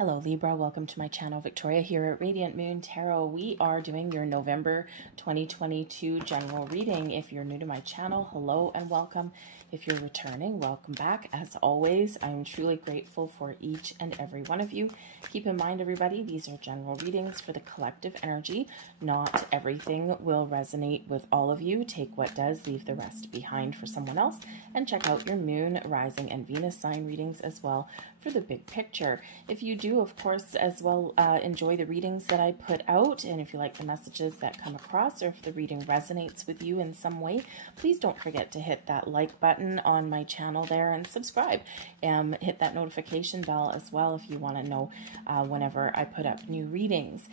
Hello Libra, welcome to my channel. Victoria here at Radiant Moon Tarot. We are doing your November 2022 general reading. If you're new to my channel, hello and welcome. If you're returning, welcome back. As always, I'm truly grateful for each and every one of you. Keep in mind, everybody, these are general readings for the collective energy. Not everything will resonate with all of you. Take what does, leave the rest behind for someone else, and check out your moon, rising, and Venus sign readings as well for the big picture. If you do, of course, as well, enjoy the readings that I put out, and if you like the messages that come across, or if the reading resonates with you in some way, please don't forget to hit that like button on my channel there and subscribe. Hit that notification bell as well if you want to know whenever I put up new readings.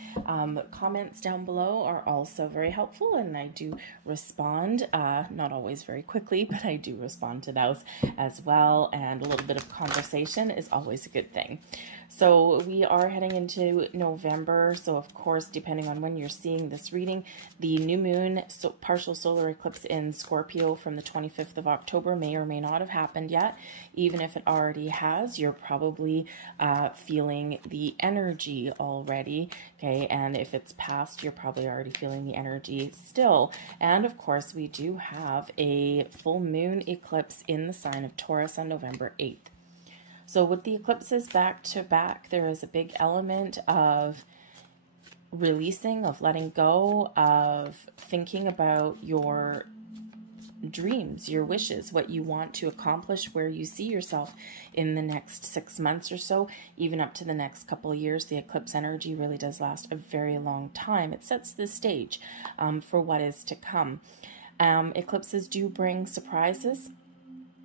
Comments down below are also very helpful, and I do respond, not always very quickly, but I do respond to those as well, and a little bit of conversation is always a good thing. So we are heading into November. So of course, depending on when you're seeing this reading, the new moon, partial solar eclipse in Scorpio from the 25th of October may or may not have happened yet. Even if it already has, you're probably feeling the energy already. Okay. And if it's past, you're probably already feeling the energy still. And of course, we do have a full moon eclipse in the sign of Taurus on November 8th. So with the eclipses back to back, there is a big element of releasing, of letting go, of thinking about your dreams, your wishes, what you want to accomplish, where you see yourself in the next 6 months or so, even up to the next couple of years. The eclipse energy really does last a very long time. It sets the stage for what is to come. Eclipses do bring surprises.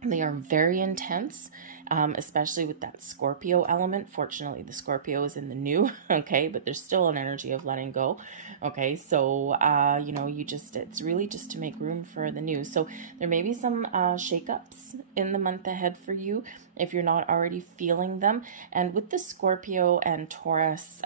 They are very intense, especially with that Scorpio element. Fortunately, the Scorpio is in the new, okay, but there's still an energy of letting go, okay? So, you know, it's really just to make room for the new. So there may be some shakeups in the month ahead for you if you're not already feeling them. And with the Scorpio and Taurus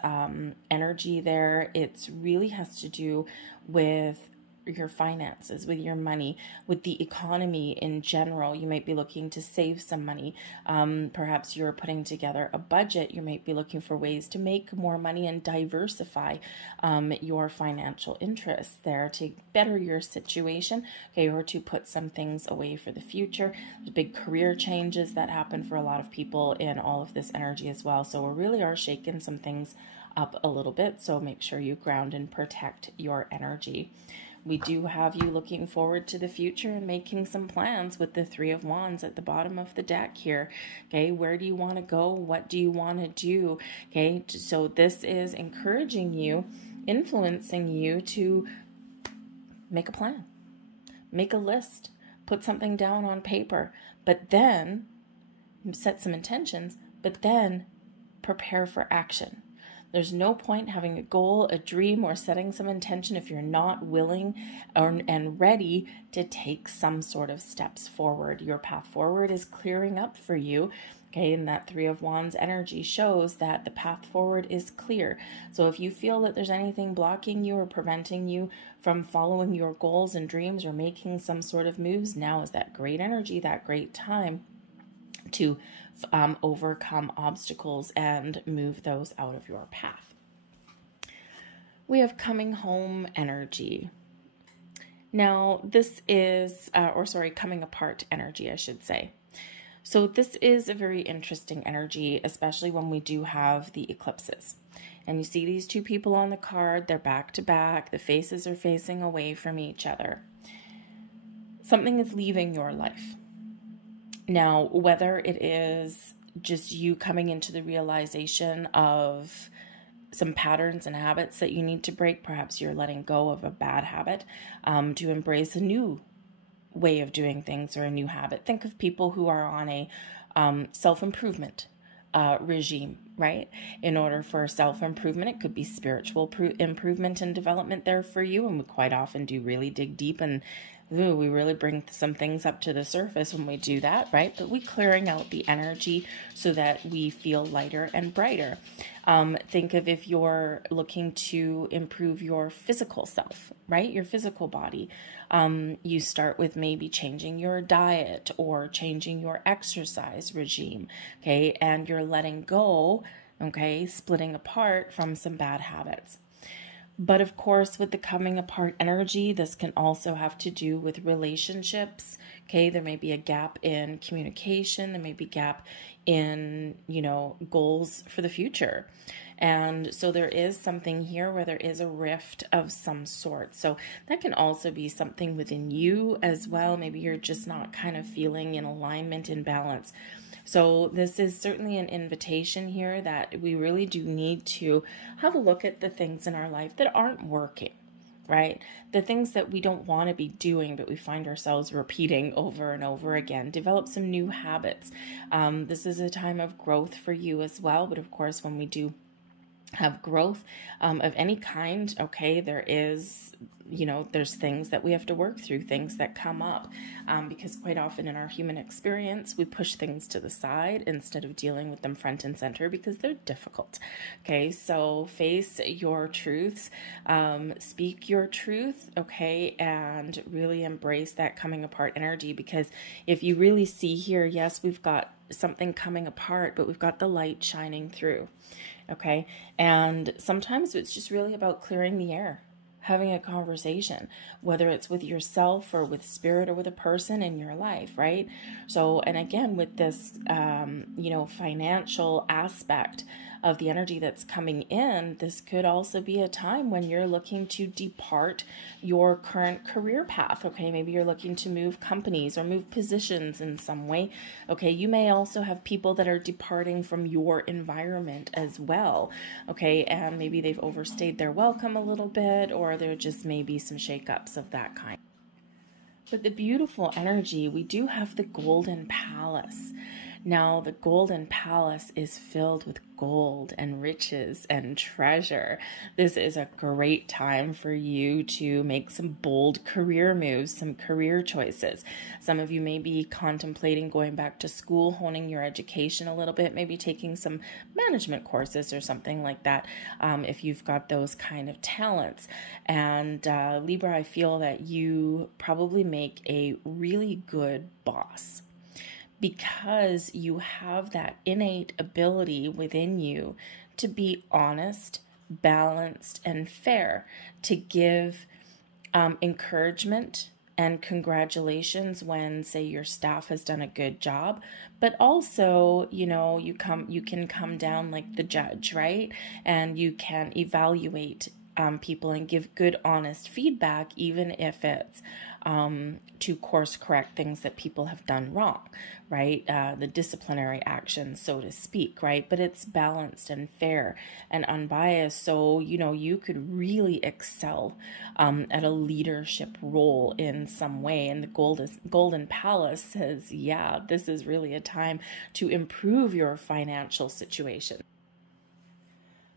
energy there, it really has to do with your finances, with your money, with the economy in general. You might be looking to save some money. Perhaps you're putting together a budget. You might be looking for ways to make more money and diversify your financial interests there to better your situation, okay, or to put some things away for the future. There's big career changes that happen for a lot of people in all of this energy as well. So we really are shaking some things up a little bit. So make sure you ground and protect your energy. We do have you looking forward to the future and making some plans with the Three of Wands at the bottom of the deck here. Okay, where do you want to go? What do you want to do? Okay, so this is encouraging you, influencing you to make a plan, make a list, put something down on paper, but then set some intentions, but then prepare for action. There's no point having a goal, a dream, or setting some intention if you're not willing and ready to take some sort of steps forward. Your path forward is clearing up for you. Okay, and that Three of Wands energy shows that the path forward is clear. So if you feel that there's anything blocking you or preventing you from following your goals and dreams or making some sort of moves, now is that great energy, that great time to overcome obstacles and move those out of your path. We have coming home energy. Now, this is, coming apart energy, I should say. So this is a very interesting energy, especially when we do have the eclipses. And you see these two people on the card, they're back to back, the faces are facing away from each other. Something is leaving your life. Now, whether it is just you coming into the realization of some patterns and habits that you need to break, perhaps you're letting go of a bad habit to embrace a new way of doing things or a new habit. Think of people who are on a self-improvement regime, right? In order for self-improvement, it could be spiritual improvement and development there for you, and we quite often do really dig deep and we really bring some things up to the surface when we do that, right? But we clearing out the energy so that we feel lighter and brighter. Think of if you're looking to improve your physical self, right? Your physical body. You start with maybe changing your diet or changing your exercise regime, okay? And you're letting go okay? Splitting apart from some bad habits. But of course, with the coming apart energy, this can also have to do with relationships, okay? There may be a gap in communication. There may be a gap in, goals for the future. And so there is something here where there is a rift of some sort. So that can also be something within you as well. Maybe you're just not kind of feeling in alignment, in balance. So this is certainly an invitation here that we really do need to have a look at the things in our life that aren't working, right? The things that we don't want to be doing, but we find ourselves repeating over and over again. Develop some new habits. This is a time of growth for you as well. But of course, when we do have growth of any kind, okay, there is, there's things that we have to work through, things that come up, because quite often in our human experience, we push things to the side instead of dealing with them front and center because they're difficult. Okay, so face your truths, speak your truth, okay, and really embrace that coming apart energy, because if you really see here, yes, we've got something coming apart, but we've got the light shining through. Okay. And sometimes it's just really about clearing the air, having a conversation, whether it's with yourself or with spirit or with a person in your life. Right. So, and again, with this, financial aspect of the energy that's coming in, this could also be a time when you're looking to depart your current career path. Okay, maybe you're looking to move companies or move positions in some way. Okay, you may also have people that are departing from your environment as well. Okay, and maybe they've overstayed their welcome a little bit, or there just may be some shakeups of that kind. But the beautiful energy, we do have the Golden Palace. Now, the Golden Palace is filled with gold and riches and treasure. This is a great time for you to make some bold career moves, some career choices. Some of you may be contemplating going back to school, honing your education a little bit, maybe taking some management courses or something like that, if you've got those kind of talents. And Libra, I feel that you probably make a really good boss, because you have that innate ability within you to be honest, balanced, and fair, to give encouragement and congratulations when, say, your staff has done a good job, but also, you can come down like the judge, right? And you can evaluate people and give good, honest feedback, even if it's to course correct things that people have done wrong, right? The disciplinary action, so to speak, right? But it's balanced and fair and unbiased. So, you could really excel at a leadership role in some way. And the Golden Palace says, yeah, this is really a time to improve your financial situation.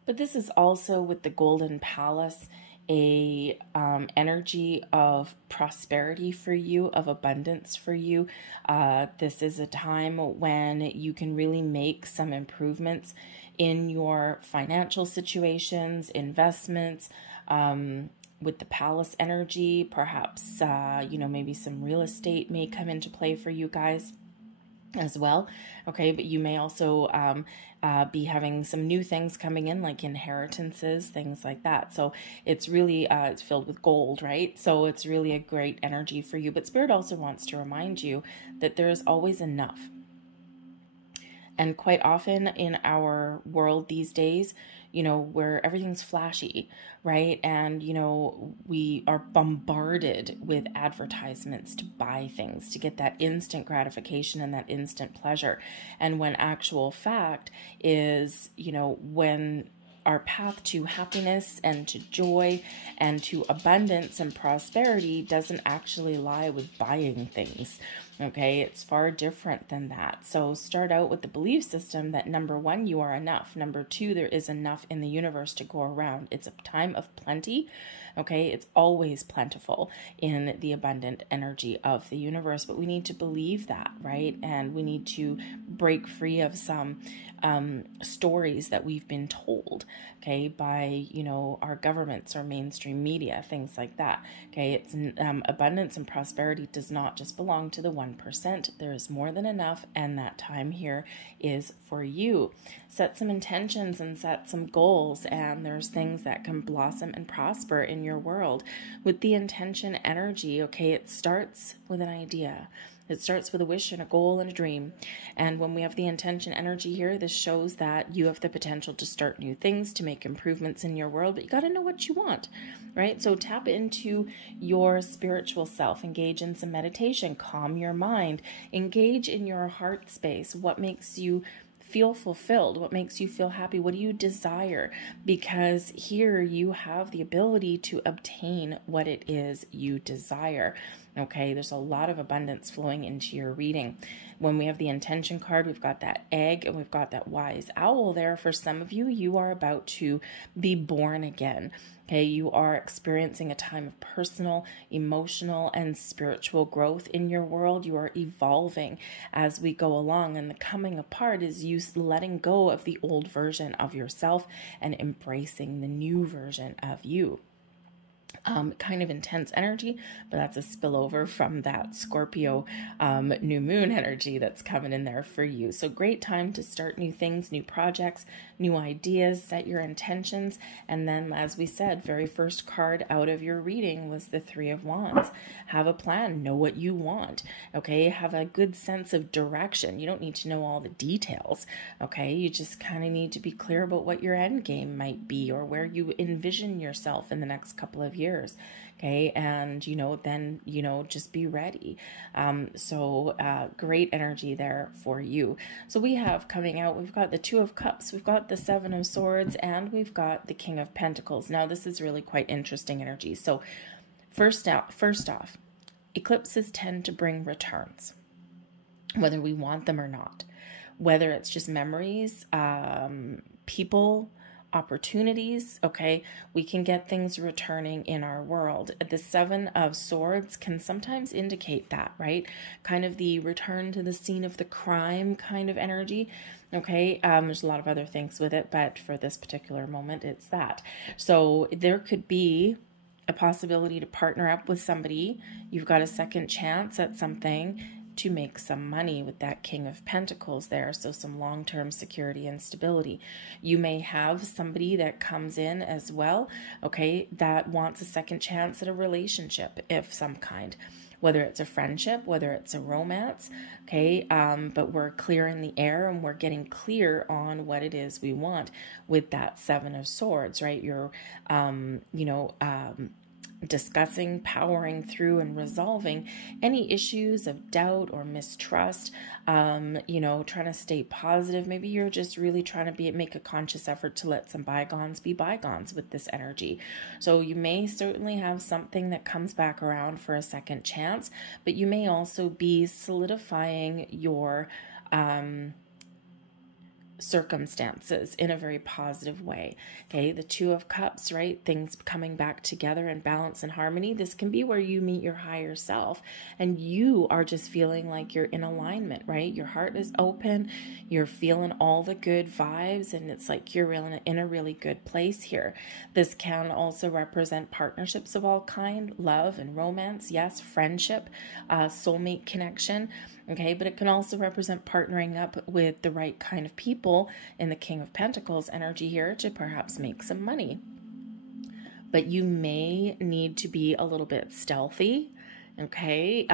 But this is also, with the Golden Palace, a energy of prosperity for you, of abundance for you. This is a time when you can really make some improvements in your financial situations, investments. With the Palace energy, perhaps, maybe some real estate may come into play for you guys as well. Okay, but you may also be having some new things coming in, like inheritances, things like that. So it's really, it's filled with gold, right? So it's really a great energy for you. But Spirit also wants to remind you that there is always enough. And quite often in our world these days, where everything's flashy, right? And, we are bombarded with advertisements to buy things, to get that instant gratification and that instant pleasure. And when actual fact is, when our path to happiness and to joy and to abundance and prosperity doesn't actually lie with buying things. Okay, it's far different than that. So start out with the belief system that, number one, you are enough. Number two, there is enough in the universe to go around. It's a time of plenty. Okay, it's always plentiful in the abundant energy of the universe, but we need to believe that, right? And we need to break free of some stories that we've been told, okay, by, you know, our governments or mainstream media, things like that. Okay, it's abundance and prosperity does not just belong to the 1%. There is more than enough, and that time here is for you. Set some intentions and set some goals, and there's things that can blossom and prosper in your world with the intention energy. Okay, it starts with an idea. It starts with a wish and a goal and a dream. And when we have the intention energy here, this shows that you have the potential to start new things, to make improvements in your world, but you got to know what you want, right? So tap into your spiritual self, engage in some meditation, calm your mind, engage in your heart space. What makes you feel fulfilled? What makes you feel happy? What do you desire? Because here you have the ability to obtain what it is you desire. Okay, there's a lot of abundance flowing into your reading. When we have the intention card, we've got that egg and we've got that wise owl there. For some of you, you are about to be born again. Okay, you are experiencing a time of personal, emotional, and spiritual growth in your world. You are evolving as we go along, and the coming apart is you letting go of the old version of yourself and embracing the new version of you. Kind of intense energy, but that's a spillover from that Scorpio new moon energy that's coming in there for you. So great time to start new things, new projects, new ideas, set your intentions. And then, as we said, very first card out of your reading was the Three of Wands. Have a plan, know what you want, okay? Have a good sense of direction. You don't need to know all the details, okay? You just kind of need to be clear about what your end game might be or where you envision yourself in the next couple of years. Okay, and then just be ready. Great energy there for you. So we have coming out, we've got the Two of Cups, we've got the Seven of Swords, and we've got the King of Pentacles. Now this is really quite interesting energy. So first off, eclipses tend to bring returns, whether we want them or not, whether it's just memories, people, opportunities. Okay, we can get things returning in our world. The Seven of Swords can sometimes indicate that, right? Kind of the return to the scene of the crime kind of energy. Okay, there's a lot of other things with it, but for this particular moment, it's that. So there could be a possibility to partner up with somebody. You've got a second chance at something to make some money with that King of Pentacles there. So some long-term security and stability. You may have somebody that comes in as well, okay, that wants a second chance at a relationship of some kind, whether it's a friendship, whether it's a romance, okay, but we're clear in the air and we're getting clear on what it is we want with that Seven of Swords, right? You're, discussing, powering through, and resolving any issues of doubt or mistrust, trying to stay positive. Maybe you're just really trying to make a conscious effort to let some bygones be bygones with this energy. So you may certainly have something that comes back around for a second chance, but you may also be solidifying your circumstances in a very positive way. Okay, the Two of Cups, right? Things coming back together in balance and harmony. This can be where you meet your higher self and you are just feeling like you're in alignment, right? Your heart is open, you're feeling all the good vibes, and it's like you're in a really good place here. This can also represent partnerships of all kind, love and romance, yes, friendship, soulmate connection. Okay, but it can also represent partnering up with the right kind of people in the King of Pentacles energy here to perhaps make some money. But you may need to be a little bit stealthy. Okay,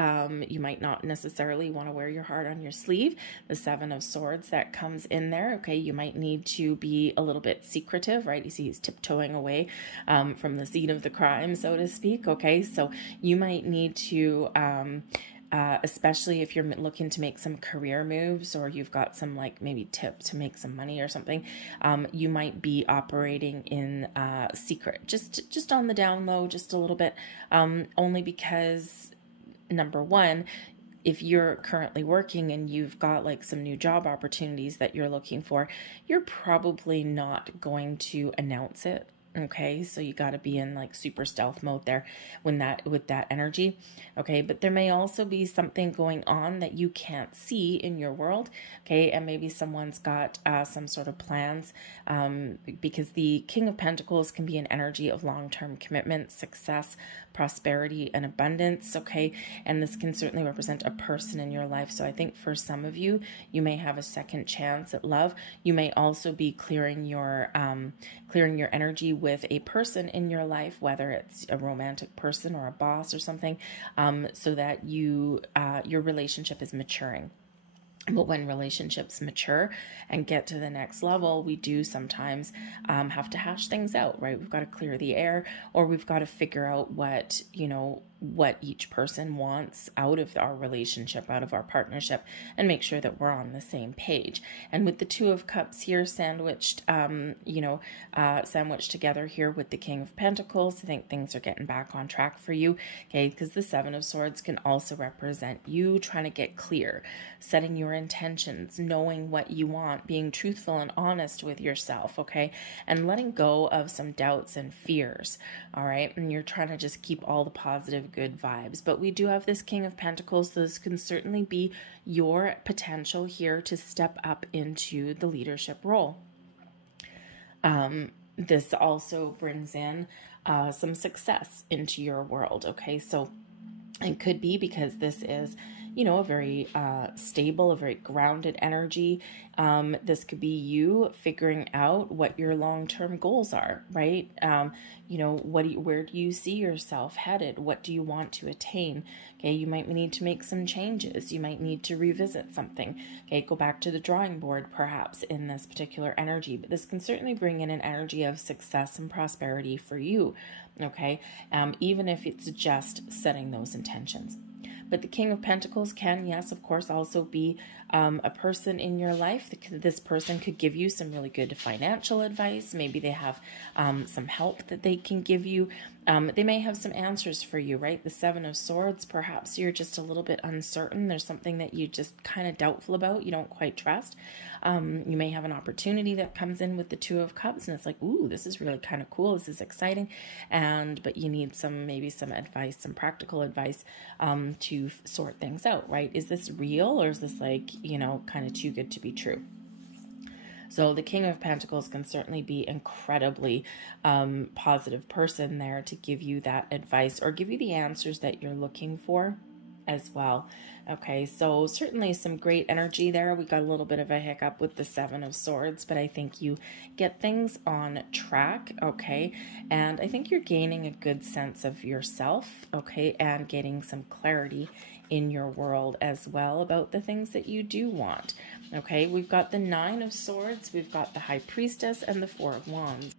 you might not necessarily want to wear your heart on your sleeve. The Seven of Swords that comes in there. Okay, you might need to be a little bit secretive, right? You see he's tiptoeing away from the scene of the crime, so to speak. Okay, so you might need to especially if you're looking to make some career moves or you've got some maybe tip to make some money or something, you might be operating in secret, just on the down low, just a little bit, only because number one, if you're currently working and you've got some new job opportunities that you're looking for, you're probably not going to announce it Okay, so you got to be in like super stealth mode there with that energy. Okay, but there may also be something going on that you can't see in your world. Okay, and maybe someone's got some sort of plans, because the King of Pentacles can be an energy of long-term commitment, success, prosperity, and abundance. Okay, and this can certainly represent a person in your life. So I think for some of you, you may have a second chance at love. You may also be clearing your energy with a person in your life, whether it's a romantic person or a boss or something, so that your relationship is maturing. But when relationships mature and get to the next level, we do sometimes have to hash things out, right? We've got to clear the air, or we've got to figure out what each person wants out of our relationship, out of our partnership, and make sure that we're on the same page. And with the Two of Cups here sandwiched together here with the King of Pentacles, I think things are getting back on track for you, okay? Because the Seven of Swords can also represent you trying to get clear, setting your intentions, knowing what you want, being truthful and honest with yourself, okay? And letting go of some doubts and fears, all right? And you're trying to just keep all the positive, good vibes. But we do have this King of Pentacles, so this can certainly be your potential here to step up into the leadership role. This also brings in some success into your world, okay? So it could be because this is, a very stable, a very grounded energy. This could be you figuring out what your long-term goals are, right? Where do you see yourself headed? What do you want to attain? Okay, you might need to make some changes. You might need to revisit something. Okay, go back to the drawing board perhaps in this particular energy. But this can certainly bring in an energy of success and prosperity for you, okay? Even if it's just setting those intentions. But the King of Pentacles can, yes, of course, also be a person in your life. This person could give you some really good financial advice. Maybe they have some help that they can give you. They may have some answers for you, right? The Seven of Swords, perhaps you're just a little bit uncertain. There's something that you just kind of doubtful about. You don't quite trust. You may have an opportunity that comes in with the Two of Cups, and it's like, ooh, this is really kind of cool. This is exciting. But you need maybe some advice, some practical advice to sort things out, right? Is this real, or is this like, kind of too good to be true? So the King of Pentacles can certainly be incredibly positive person there to give you that advice or give you the answers that you're looking for as well. Okay, so certainly some great energy there. We got a little bit of a hiccup with the Seven of Swords, but I think you get things on track, okay? And I think you're gaining a good sense of yourself, okay? And getting some clarity in your world as well about the things that you do want, okay? We've got the Nine of Swords, we've got the High Priestess, and the Four of Wands.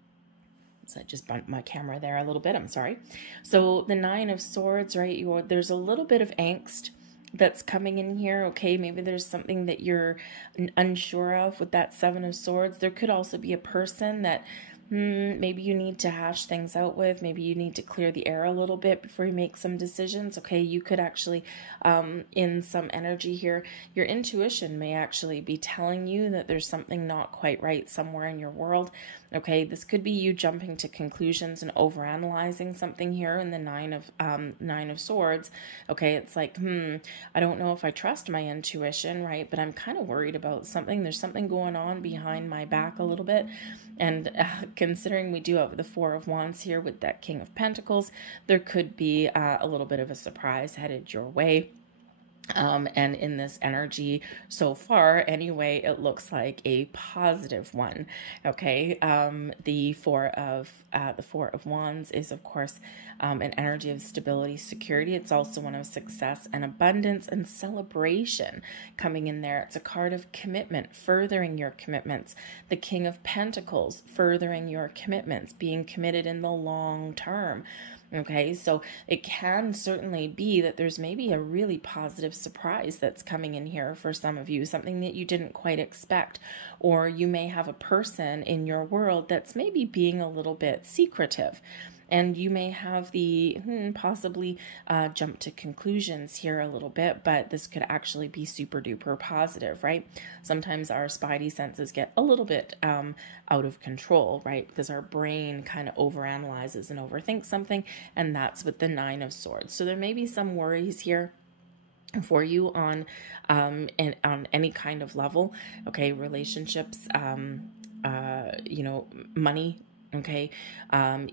So I just bumped my camera there a little bit, I'm sorry. So the Nine of Swords, right, there's a little bit of angst that's coming in here, okay? Maybe there's something that you're unsure of with that Seven of Swords. There could also be a person that maybe you need to hash things out with. Maybe you need to clear the air a little bit before you make some decisions. Okay, you could actually, in some energy here, your intuition may actually be telling you that there's something not quite right somewhere in your world. Okay, this could be you jumping to conclusions and overanalyzing something here in the Nine of Swords. Okay, it's like, I don't know if I trust my intuition, right? But I'm kind of worried about something. There's something going on behind my back a little bit. And considering we do have the Four of Wands here with that King of Pentacles, there could be a little bit of a surprise headed your way. And in this energy so far, anyway, it looks like a positive one. Okay. The Four of Wands is, of course, an energy of stability, security. It's also one of success and abundance and celebration coming in there. It's a card of commitment, furthering your commitments. The King of Pentacles, furthering your commitments, being committed in the long term. Okay, so it can certainly be that there's maybe a really positive surprise that's coming in here for some of you, something that you didn't quite expect, or you may have a person in your world that's maybe being a little bit secretive. And you may have the possibly jump to conclusions here a little bit, but this could actually be super duper positive, right? Sometimes our spidey senses get a little bit out of control, right? Because our brain kind of overanalyzes and overthinks something, and that's with the Nine of Swords. So there may be some worries here for you on any kind of level, okay? Relationships, money, okay?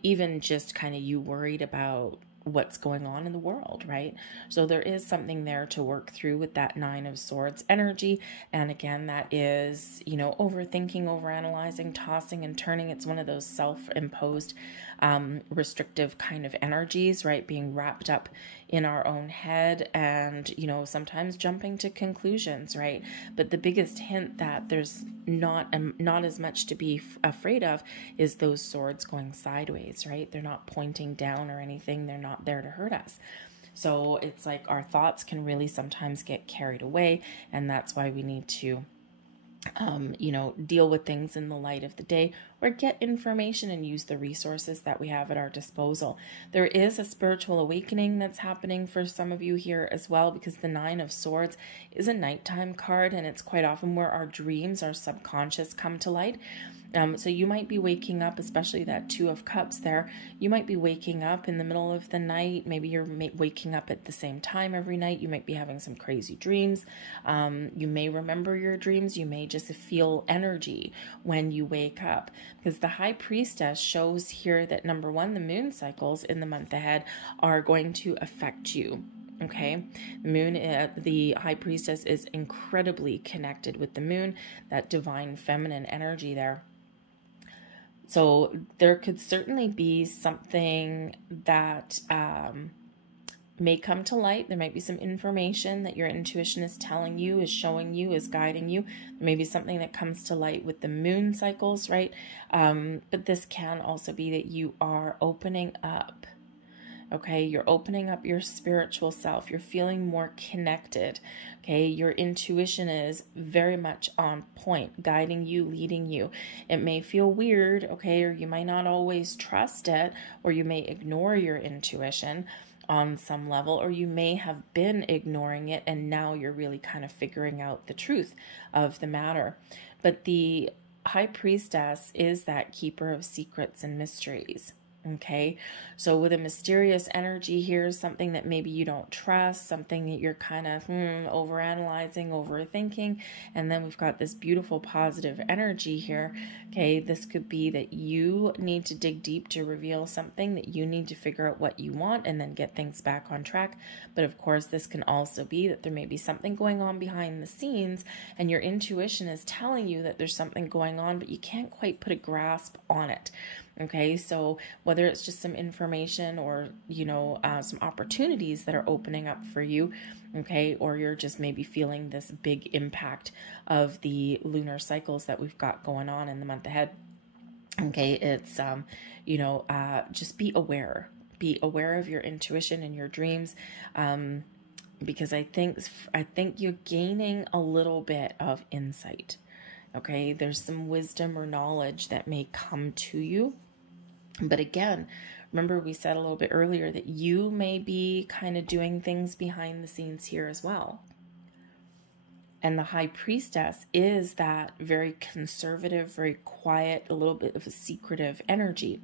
Even just kind of you worried about what's going on in the world, right? So there is something there to work through with that Nine of Swords energy. And again, that is, overthinking, overanalyzing, tossing and turning. It's one of those self-imposed restrictive kind of energies, right? Being wrapped up in our own head and, sometimes jumping to conclusions, right? But the biggest hint that there's not as much to be afraid of is those swords going sideways, right? They're not pointing down or anything. They're not there to hurt us. So it's like our thoughts can really sometimes get carried away, and that's why we need to deal with things in the light of the day, or get information and use the resources that we have at our disposal. There is a spiritual awakening that's happening for some of you here as well, because the Nine of Swords is a nighttime card, and it's quite often where our dreams, our subconscious come to light. So you might be waking up, especially that Two of Cups there, you might be waking up in the middle of the night. Maybe you're waking up at the same time every night. You might be having some crazy dreams. You may remember your dreams. You may just feel energy when you wake up, because the High Priestess shows here that, number one, the moon cycles in the month ahead are going to affect you. Okay, the moon, the High Priestess is incredibly connected with the moon, that divine feminine energy there. So there could certainly be something that may come to light. There might be some information that your intuition is telling you, is showing you, is guiding you. There may be something that comes to light with the moon cycles, right? But this can also be that you are opening up. Okay, you're opening up your spiritual self. You're feeling more connected. Okay, your intuition is very much on point, guiding you, leading you. It may feel weird, okay, or you might not always trust it, or you may ignore your intuition on some level, or you may have been ignoring it and now you're really kind of figuring out the truth of the matter. But the High Priestess is that keeper of secrets and mysteries. Okay, so with a mysterious energy here, something that maybe you don't trust, something that you're kind of overanalyzing, overthinking, and then we've got this beautiful positive energy here. Okay, this could be that you need to dig deep to reveal something, that you need to figure out what you want and then get things back on track. But of course, this can also be that there may be something going on behind the scenes, and your intuition is telling you that there's something going on, but you can't quite put a grasp on it. Okay, so whether it's just some information or, some opportunities that are opening up for you, okay, or you're just maybe feeling this big impact of the lunar cycles that we've got going on in the month ahead. Okay, it's, just be aware. Be aware of your intuition and your dreams, because I think you're gaining a little bit of insight. Okay, there's some wisdom or knowledge that may come to you. But again, remember we said a little bit earlier that you may be kind of doing things behind the scenes here as well. And the High Priestess is that very conservative, very quiet, a little bit of a secretive energy.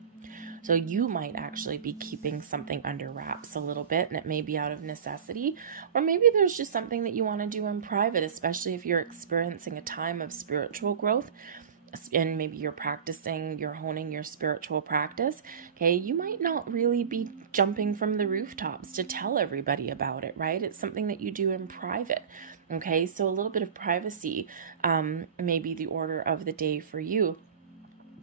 So you might actually be keeping something under wraps a little bit, and it may be out of necessity, or maybe there's just something that you want to do in private, especially if you're experiencing a time of spiritual growth. And maybe you're honing your spiritual practice, okay, you might not really be jumping from the rooftops to tell everybody about it, right? It's something that you do in private, okay? So a little bit of privacy may be the order of the day for you.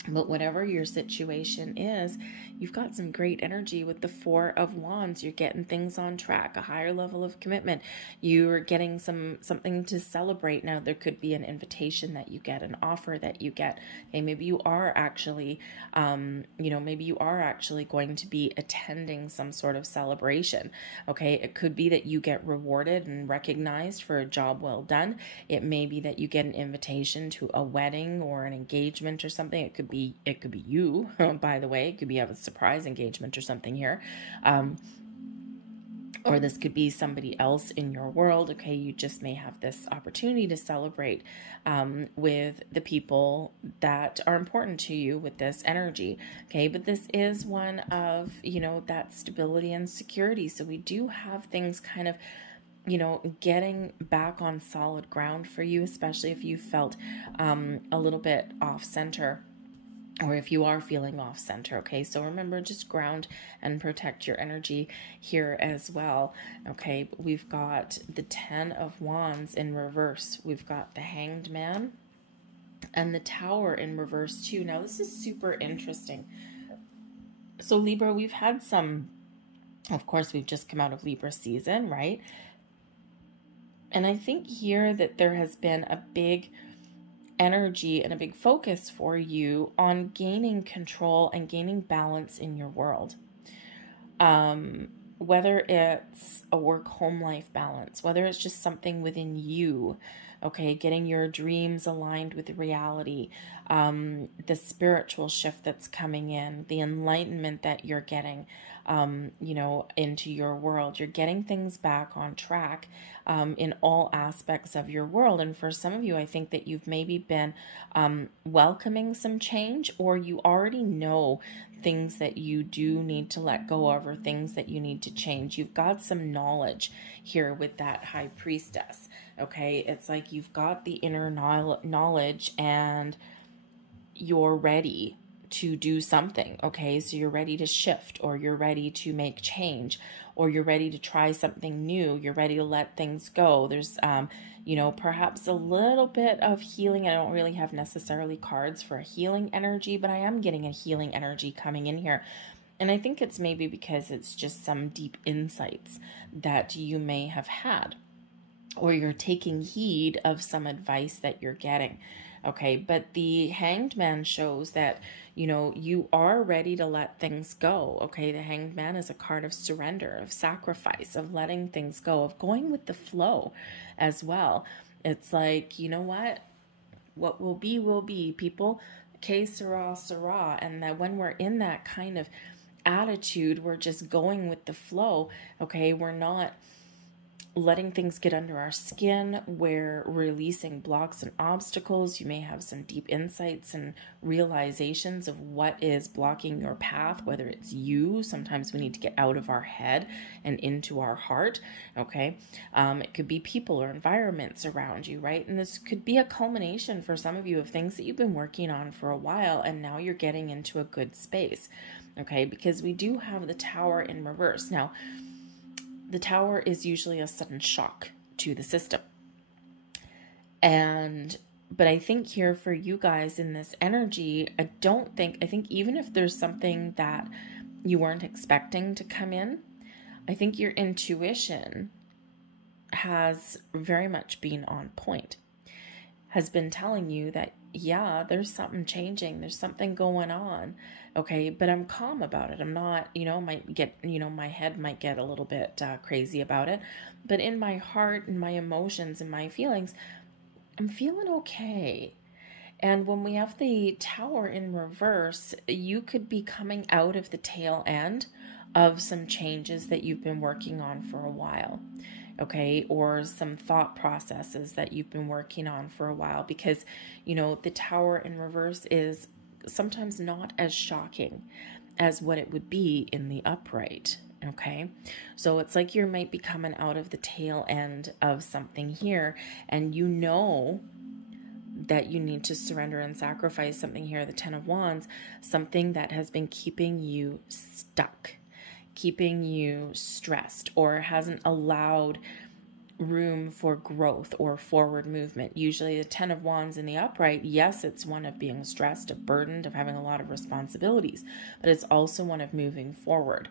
But whatever your situation is, you've got some great energy with the Four of Wands. You're getting things on track, a higher level of commitment. You're getting something to celebrate. Now, there could be an invitation that you get, an offer that you get. Okay, maybe you are actually, maybe you are actually going to be attending some sort of celebration. Okay, it could be that you get rewarded and recognized for a job well done. It may be that you get an invitation to a wedding or an engagement or something. It could be be, it could be you, by the way. It could be a surprise engagement or something here. Or this could be somebody else in your world. Okay, you just may have this opportunity to celebrate with the people that are important to you with this energy. Okay, but this is one of, you know, that stability and security. So we do have things kind of, you know, getting back on solid ground for you, especially if you felt a little bit off center, or if you are feeling off center. Okay, so remember, just ground and protect your energy here as well. Okay, we've got the 10 of Wands in reverse. We've got the Hanged Man and the Tower in reverse too. Now this is super interesting. So Libra, we've had some, of course, we've just come out of Libra season, right? And I think here that there has been a big energy and a big focus for you on gaining control and gaining balance in your world. Whether it's a work-home life balance, whether it's just something within you, okay, getting your dreams aligned with reality, the spiritual shift that's coming in, the enlightenment that you're getting, you know, into your world. You're getting things back on track in all aspects of your world. And for some of you, I think that you've maybe been welcoming some change, or you already know things that you do need to let go of, or things that you need to change. You've got some knowledge here with that High Priestess. Okay, it's like you've got the inner knowledge and you're ready to do something. Okay, so you're ready to shift, or you're ready to make change, or you're ready to try something new. You're ready to let things go. There's you know, perhaps a little bit of healing. I don't really have necessarily cards for a healing energy, but I am getting a healing energy coming in here. And I think it's maybe because it's just some deep insights that you may have had, or you're taking heed of some advice that you're getting. Okay, but the Hanged Man shows that, you know, you are ready to let things go. Okay, the Hanged Man is a card of surrender, of sacrifice, of letting things go, of going with the flow as well. It's like, you know what will be, people. Que sera, sera. And that when we're in that kind of attitude, we're just going with the flow. Okay, we're not letting things get under our skin. We're releasing blocks and obstacles. You may have some deep insights and realizations of what is blocking your path, whether it's you. Sometimes we need to get out of our head and into our heart. Okay. It could be people or environments around you, right? And this could be a culmination for some of you of things that you've been working on for a while, and now you're getting into a good space. Okay. Because we do have the Tower in reverse. Now, the Tower is usually a sudden shock to the system. But I think here for you guys in this energy, I think even if there's something that you weren't expecting to come in, I think your intuition has very much been on point, has been telling you that, yeah, there's something changing. There's something going on. Okay. But I'm calm about it. I'm not, you know, my head might get a little bit crazy about it, but in my heart and my emotions and my feelings, I'm feeling okay. And when we have the Tower in reverse, you could be coming out of the tail end of some changes that you've been working on for a while. Okay, or some thought processes that you've been working on for a while, because, you know, the Tower in reverse is sometimes not as shocking as what it would be in the upright. Okay, so it's like you might be coming out of the tail end of something here, and you know that you need to surrender and sacrifice something here, the 10 of Wands, something that has been keeping you stuck, keeping you stressed, or hasn't allowed room for growth or forward movement. Usually the 10 of Wands in the upright, yes, it's one of being stressed, of burdened, of having a lot of responsibilities, but it's also one of moving forward.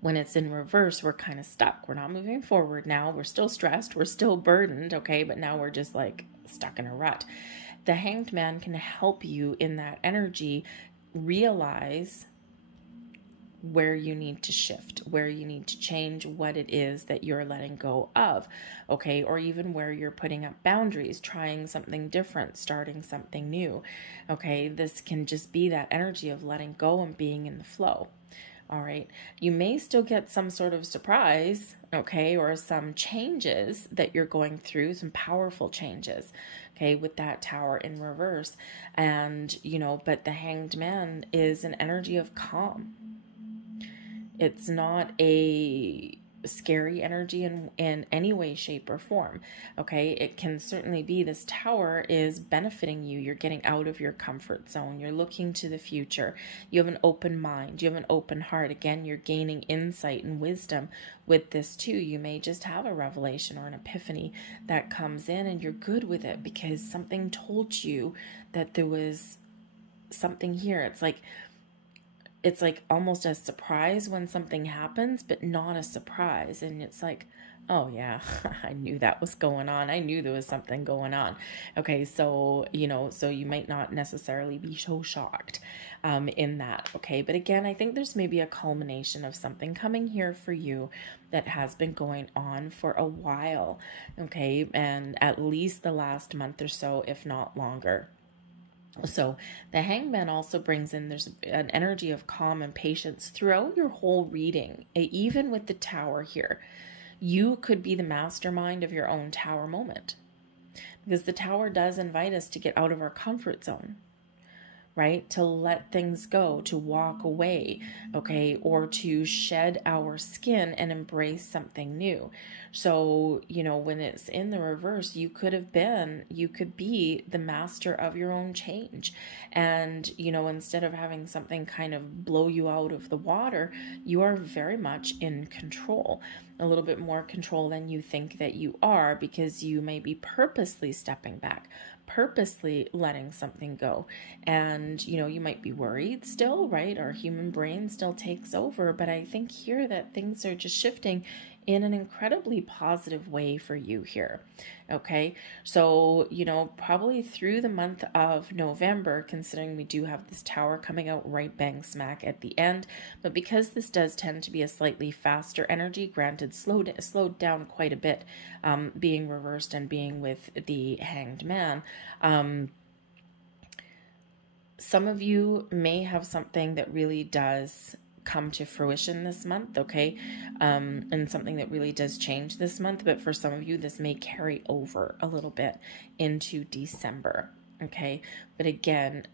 When it's in reverse, we're kind of stuck. We're not moving forward now. We're still stressed. We're still burdened. Okay, but now we're just like stuck in a rut. The Hanged Man can help you in that energy realize where you need to shift, where you need to change, what it is that you're letting go of, okay? Or even where you're putting up boundaries, trying something different, starting something new, okay? This can just be that energy of letting go and being in the flow. All right. You may still get some sort of surprise, okay, or some changes that you're going through, some powerful changes, okay, with that Tower in reverse. And, you know, but the Hanged Man is an energy of calm. It's not a scary energy in any way, shape, or form. Okay, it can certainly be this Tower is benefiting you. You're getting out of your comfort zone. You're looking to the future. You have an open mind. You have an open heart. Again, you're gaining insight and wisdom with this too. You may just have a revelation or an epiphany that comes in, and you're good with it because something told you that there was something here. It's like almost a surprise when something happens, but not a surprise. And it's like, oh yeah, I knew that was going on. I knew there was something going on. Okay, so, you know, so you might not necessarily be so shocked in that. Okay, but again, I think there's maybe a culmination of something coming here for you that has been going on for a while. Okay, and at least the last month or so, if not longer. So the Hangman also brings in, there's an energy of calm and patience throughout your whole reading. Even with the Tower here, you could be the mastermind of your own Tower moment, because the Tower does invite us to get out of our comfort zone, right? To let things go, to walk away, okay? Or to shed our skin and embrace something new. So, you know, when it's in the reverse, you could be the master of your own change. And, you know, instead of having something kind of blow you out of the water, you are very much in control, a little bit more control than you think that you are, because you may be purposely stepping back, purposely letting something go. And, you know, you might be worried still, right? Our human brain still takes over, but I think here that things are just shifting in an incredibly positive way for you here. Okay, so, you know, probably through the month of November, considering we do have this Tower coming out right bang smack at the end, but because this does tend to be a slightly faster energy, granted slowed down quite a bit, being reversed and being with the Hanged Man, some of you may have something that really does come to fruition this month, okay, and something that really does change this month. But for some of you, this may carry over a little bit into December, okay? But again,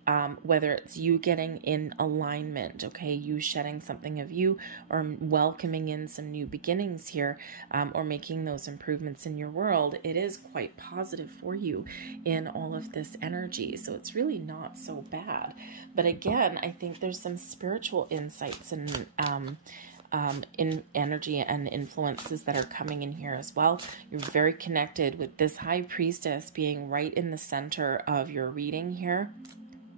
whether it's you getting in alignment, okay, you shedding something of you, or welcoming in some new beginnings here, or making those improvements in your world, it is quite positive for you in all of this energy. So it's really not so bad. But again, I think there's some spiritual insights and in energy and influences that are coming in here as well. You're very connected with this High Priestess being right in the center of your reading here.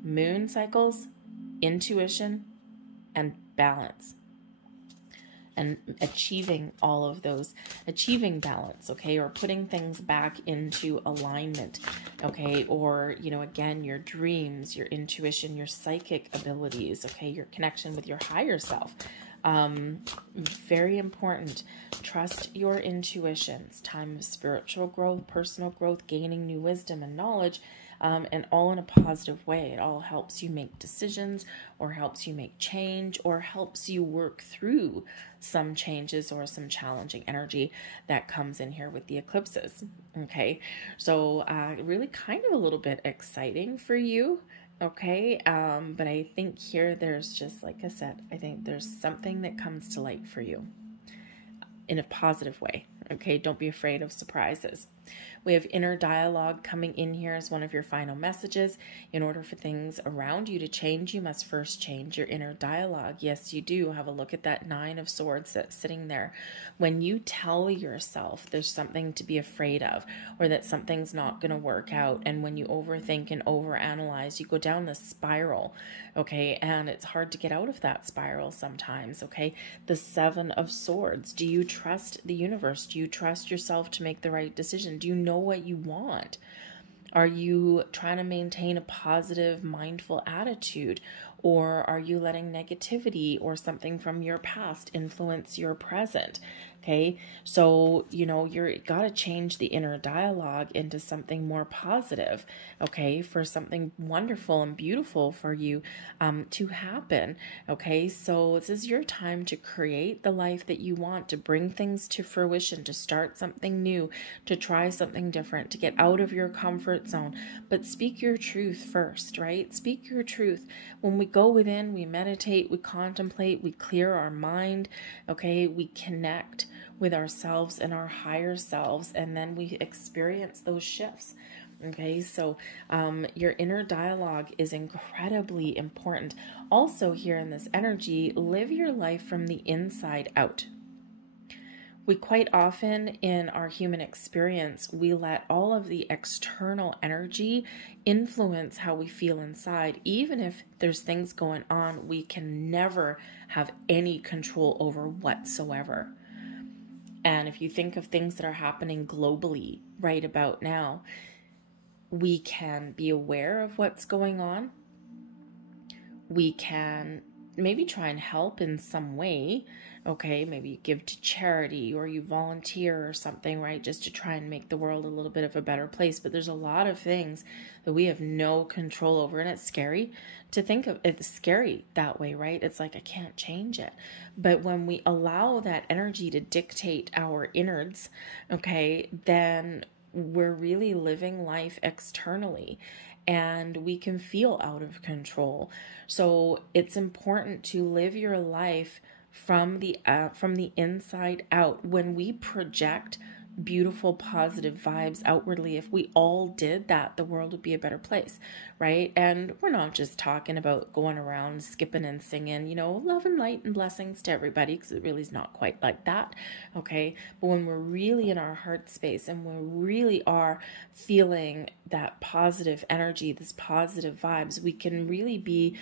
Moon cycles, intuition, and balance. And achieving all of those, achieving balance, okay, or putting things back into alignment, okay, or, you know, again, your dreams, your intuition, your psychic abilities, okay, your connection with your higher self. Very important. Trust your intuition. It's time of spiritual growth, personal growth, gaining new wisdom and knowledge, and all in a positive way. It all helps you make decisions, or helps you make change, or helps you work through some changes or some challenging energy that comes in here with the eclipses. Okay, so really kind of a little bit exciting for you. Okay, but I think here there's just, like I said, I think there's something that comes to light for you in a positive way. Okay, don't be afraid of surprises. We have inner dialogue coming in here as one of your final messages. In order for things around you to change, you must first change your inner dialogue. Yes, you do. Have a look at that Nine of Swords that's sitting there. When you tell yourself there's something to be afraid of, or that something's not going to work out, and when you overthink and overanalyze, you go down this spiral, okay? And it's hard to get out of that spiral sometimes, okay? The Seven of Swords. Do you trust the universe? Do you trust yourself to make the right decision? Do you know what you want? Are you trying to maintain a positive, mindful attitude? Or are you letting negativity or something from your past influence your present? Okay, so, you're got to change the inner dialogue into something more positive, okay, for something wonderful and beautiful for you to happen, okay? So this is your time to create the life that you want, to bring things to fruition, to start something new, to try something different, to get out of your comfort zone. But speak your truth first, right? Speak your truth. When we go within, we meditate, we contemplate, we clear our mind, okay? We connect with ourselves and our higher selves, and then we experience those shifts. Okay, so your inner dialogue is incredibly important. Also, here in this energy, live your life from the inside out. We quite often in our human experience, we let all of the external energy influence how we feel inside. Even if there's things going on, we can never have any control over whatsoever. And if you think of things that are happening globally right about now, we can be aware of what's going on. We can maybe try and help in some way. Okay, maybe you give to charity or you volunteer or something, right? Just to try and make the world a little bit of a better place. But there's a lot of things that we have no control over. And it's scary to think of. It's scary that way, right? It's like, I can't change it. But when we allow that energy to dictate our innards, okay, then we're really living life externally and we can feel out of control. So it's important to live your life from the inside out. When we project beautiful, positive vibes outwardly, if we all did that, the world would be a better place, right? And we're not just talking about going around skipping and singing, love and light and blessings to everybody, because it really is not quite like that, okay? But when we're really in our heart space and we really are feeling that positive energy, this positive vibes, we can really be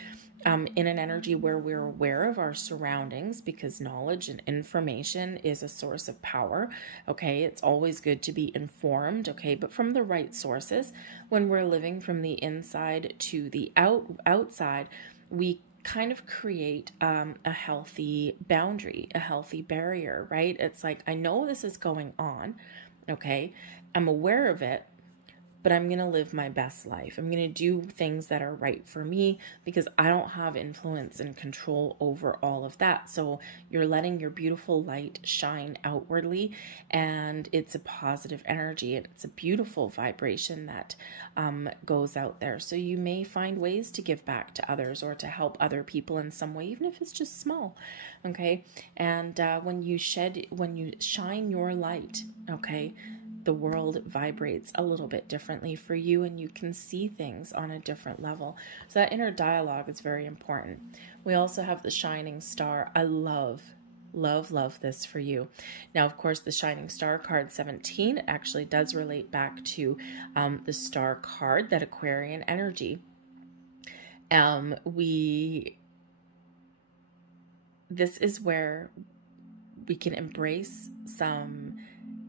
in an energy where we're aware of our surroundings, because knowledge and information is a source of power. Okay, it's always good to be informed, okay, but from the right sources. When we're living from the inside to the outside, we kind of create a healthy boundary, a healthy barrier, right? It's like, I know this is going on, okay, I'm aware of it, but I'm going to live my best life. I'm going to do things that are right for me because I don't have influence and control over all of that. So you're letting your beautiful light shine outwardly, and it's a positive energy and it's a beautiful vibration that goes out there. So you may find ways to give back to others or to help other people in some way, even if it's just small. Okay. And when you shine your light, okay, the world vibrates a little bit differently for you, and you can see things on a different level. So that inner dialogue is very important. We also have the shining star. I love this for you. Now, of course, the shining star card 17 actually does relate back to the star card, that Aquarian energy. This is where we can embrace some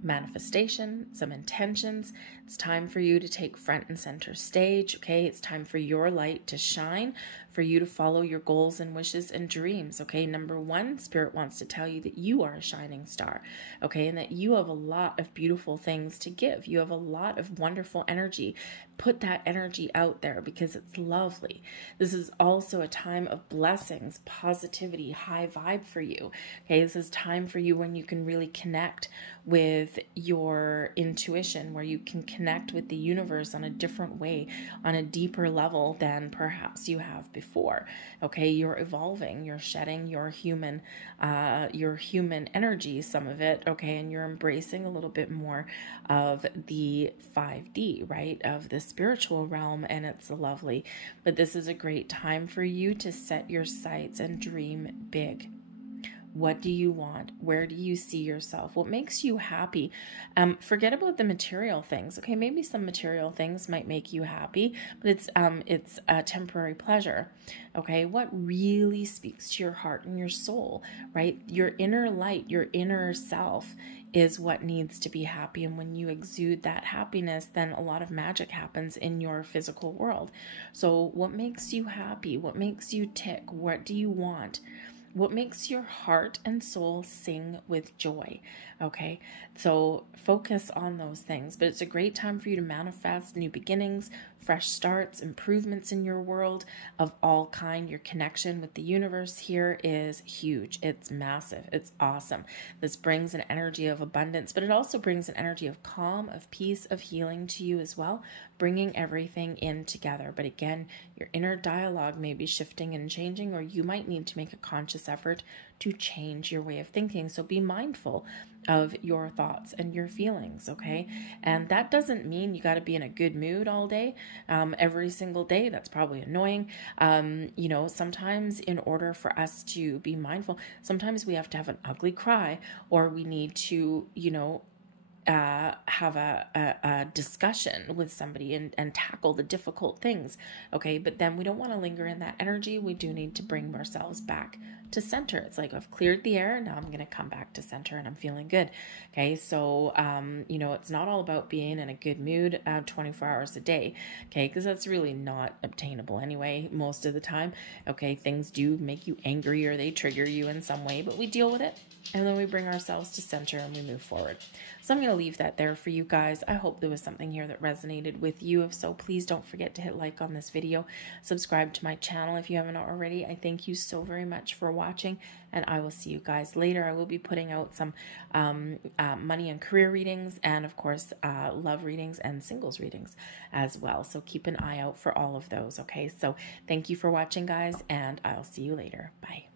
manifestation, some intentions. It's time for you to take front and center stage, okay? It's time for your light to shine, for you to follow your goals and wishes and dreams, okay? Number one, Spirit wants to tell you that you are a shining star, okay? And that you have a lot of beautiful things to give. You have a lot of wonderful energy. Put that energy out there because it's lovely. This is also a time of blessings, positivity, high vibe for you, okay? This is time for you when you can really connect with your intuition, where you can connect with the universe on a different way, on a deeper level than perhaps you have before. Okay, you're evolving, you're shedding your human energy, some of it, okay, and you're embracing a little bit more of the 5D, right, of the spiritual realm, and it's lovely. But this is a great time for you to set your sights and dream big. What do you want? Where do you see yourself? What makes you happy? Forget about the material things. Okay, maybe some material things might make you happy, but it's a temporary pleasure. Okay, what really speaks to your heart and your soul, right? Your inner light, your inner self is what needs to be happy. And when you exude that happiness, then a lot of magic happens in your physical world. So what makes you happy? What makes you tick? What do you want? What makes your heart and soul sing with joy? Okay, so focus on those things. But it's a great time for you to manifest new beginnings, fresh starts, improvements in your world of all kind. Your connection with the universe here is huge. It's massive. It's awesome. This brings an energy of abundance, but it also brings an energy of calm, of peace, of healing to you as well, bringing everything in together. But again, your inner dialogue may be shifting and changing, or you might need to make a conscious effort to change your way of thinking. So be mindful of your thoughts and your feelings, okay? And that doesn't mean you got to be in a good mood all day, every single day. That's probably annoying. Sometimes in order for us to be mindful, sometimes we have to have an ugly cry, or we need to, have a discussion with somebody and tackle the difficult things. Okay. But then we don't want to linger in that energy. We do need to bring ourselves back to center. It's like, I've cleared the air. Now I'm going to come back to center and I'm feeling good. Okay. So, it's not all about being in a good mood 24 hours a day. Okay. Because that's really not obtainable anyway, most of the time. Okay. Things do make you angry, or they trigger you in some way, but we deal with it. And then we bring ourselves to center and we move forward. So I'm going to leave that there for you guys. I hope there was something here that resonated with you. If so, please don't forget to hit like on this video. Subscribe to my channel if you haven't already. I thank you so very much for watching, and I will see you guys later. I will be putting out some money and career readings, and of course, love readings and singles readings as well. So keep an eye out for all of those. Okay, so thank you for watching, guys, and I'll see you later. Bye.